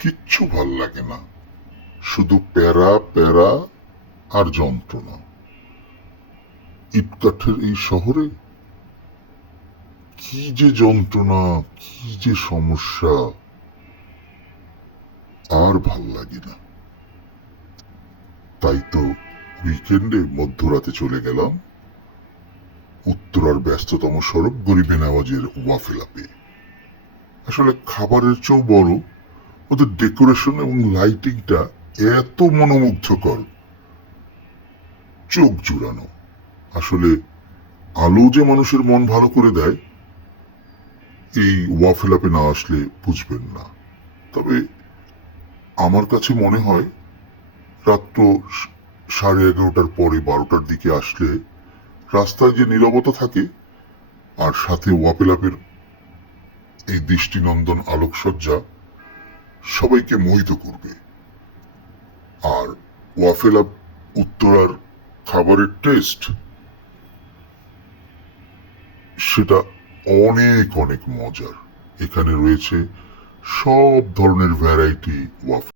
কিচ্ছু ভাল লাগে না, শুধু প্যারা প্যারা আর যন্ত্রণা। ইটকাঠের এই শহরে কি যে যন্ত্রণা, কি যে সমস্যা, আর ভাল লাগে না। তাই তো উইকেন্ডে মধ্যরাতে চলে গেলাম উত্তরার ব্যস্ততম সড়ক গরিবে নওয়াজের ওয়াফেলাপে। আসলে খাবারের চেয়েও বড়, ওদের ডেকোরেশন এবং লাইটিংটা এত মনোমুগ্ধকর, চোখ জুড়ানো। আসলে আলো যে মানুষের মন ভালো করে দেয়, এই ওয়াফেলাপে না আসলে বুঝবেন না। তবে আমার কাছে মনে হয় রাত্র 11:30টার পরে 12টার দিকে আসলে রাস্তায় যে নীরবতা থাকে, আর সাথে ওয়াপেলাপের এই দৃষ্টিনন্দন আলোকসজ্জা সবাইকে মোহিত করবে। আর ওয়াফেলাপ উত্তরার খাবারের টেস্ট, সেটা অনেক অনেক মজার। এখানে রয়েছে সব ধরনের ভ্যারাইটি ওয়াফেল।